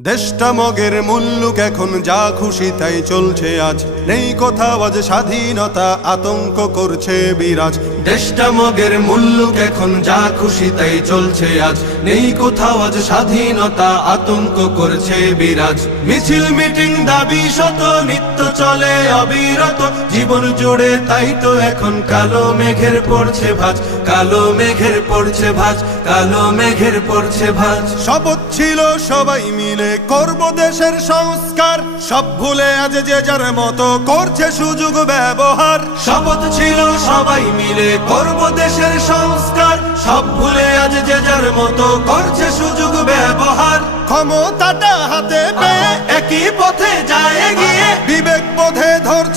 দেশটা মগের মুল্লুক এখন যা খুশি তাই চলছে আজ। নেই কোথাও আজ স্বাধীনতা, আতঙ্ক করছে বিরাজ। দেশটা মগের মুল্লুক এখন যা খুশি তাই চলছে আজ। নেই কোথাও আজ স্বাধীনতা আতঙ্ক করছে বিরাজ। মিছিল মিটিং দাবি শত নিত্য চলে অবিরত। জীবন জুড়ে তাই তো এখন কালো মেঘের পড়ছে ভাজ। কালো মেঘের পড়ছে ভাজ কালো মেঘের পড়ছে ভাজ। শপথ ছিল সবাই মিলে করব দেশের সংস্কার। সব ভুলে আজ যে যার মতো করছে সুযোগ ব্যবহার। শপথ ছিল সবাই মিলে করব দেশের সংস্কার। সব ভুলে আজ যে যার মতো করছে সুযোগ ব্যবহার। ক্ষমতাটা হাতে পেয়ে একই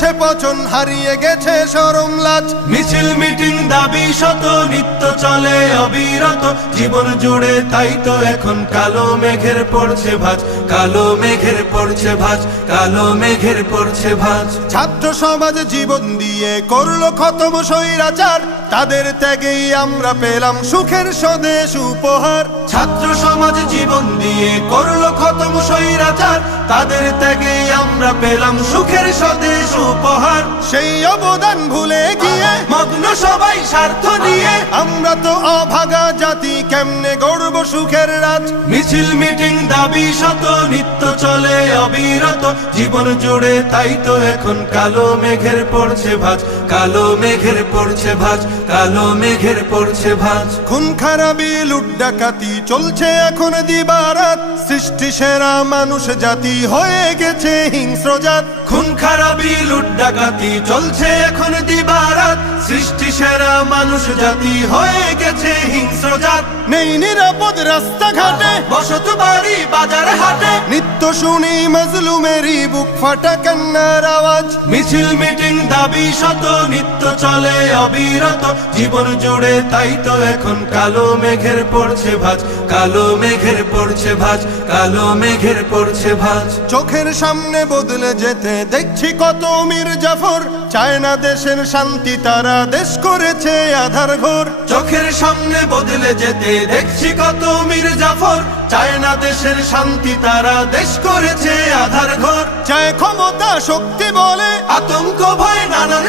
ধরছে পচন হারিয়ে গেছে সরম লাজ। মিছিল মিটিং দাবি শত নিত্য চলে অবিরত। জীবন জুড়ে তাই তো এখন কালো মেঘের পড়ছে ভাজ কালো মেঘের পড়ছে ভাজ কালো মেঘের পড়ছে ভাজ। ছাত্র সমাজ জীবন দিয়ে করল খতম স্বৈরাচার তাদের ত্যাগেই আমরা পেলাম সুখের স্বদেশ উপহার। ছাত্র সমাজ জীবন দিয়ে করল খতম স্বৈরাচার তাদের ত্যাগেই আমরা পেলাম সুখের স্বদেশ উপহার। সেই অবদান ভুলে গিয়ে মগ্ন সবাই স্বার্থ নিয়ে। আমরা তো অভাগা জাতি কেমনে গড়ব সুখের রাজ মিছিল মিটিং দাবি শত নিত্য চলে অবিরত। জীবন জুড়ে তাই তো এখন কালো মেঘের পড়ছে ভাজ কালো মেঘের পড়ছে ভাজ কালো মেঘের পড়ছে ভাজ। খুন খারাপি লুট ডাকাতি চলছে এখন দিবারাত। সৃষ্টি সেরা মানুষ জাতি হয়ে গেছে হিংস্র জাত। খুন খারাপি লুট ডাকাতি চলছে এখন দিবারাত। সৃষ্টি সেরা মানুষ জাতি হয়ে গেছে হিংস্র জাত। নেই নিরাপদ রাস্তাঘাটে। বসত বাড়ি বাজার হাটে। নিত্য শুনি মজলুমেরই বুক ফাটা কান্নার আওয়াজ। মিছিল মিটিং দাবি শত নিত্য চলে অবিরত। জীবন জুড়ে তাই তো এখন কালো মেঘের পড়ছে ভাজ। কালো মেঘের পড়ছে ভাজ কালো মেঘের পড়ছে ভাজ। চোখের সামনে বদলে যেতে দেখছি কত মীর জাফর। চায় না দেশের শান্তি তারা দেশ করেছে আধার ঘর। চোখের সামনে বদলে যেতে দেখছি কত মীর জাফর। চায় না দেশের শান্তি তারা দেশ করেছে আধার ঘর। চায় ক্ষমতা শক্তি বলে। আতঙ্ক ভয় নানান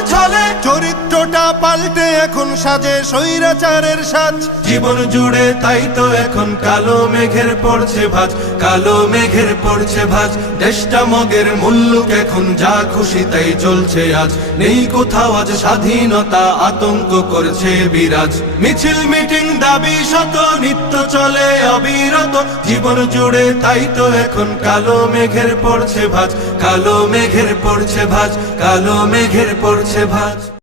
পাল্টে এখন সাজে স্বৈরাচারের সাজ। জীবন জুড়ে তাই তো এখন কালো মেঘের পড়ছে ভাজ, কালো মেঘের পড়ছে ভাজ। দেশটা মগের মুল্লুক এখন যা খুশি তাই চলছে আজ। নেই কোথাও আজ স্বাধীনতা, আতঙ্ক করছে বিরাজ। মিছিল, মিটিং, দাবি শত, নিত্য চলে অবিরত। জীবন জুড়ে তাই তো এখন কালো মেঘের পড়ছে ভাজ, কালো মেঘের পড়ছে ভাজ, কালো মেঘের পড়ছে ভাজ।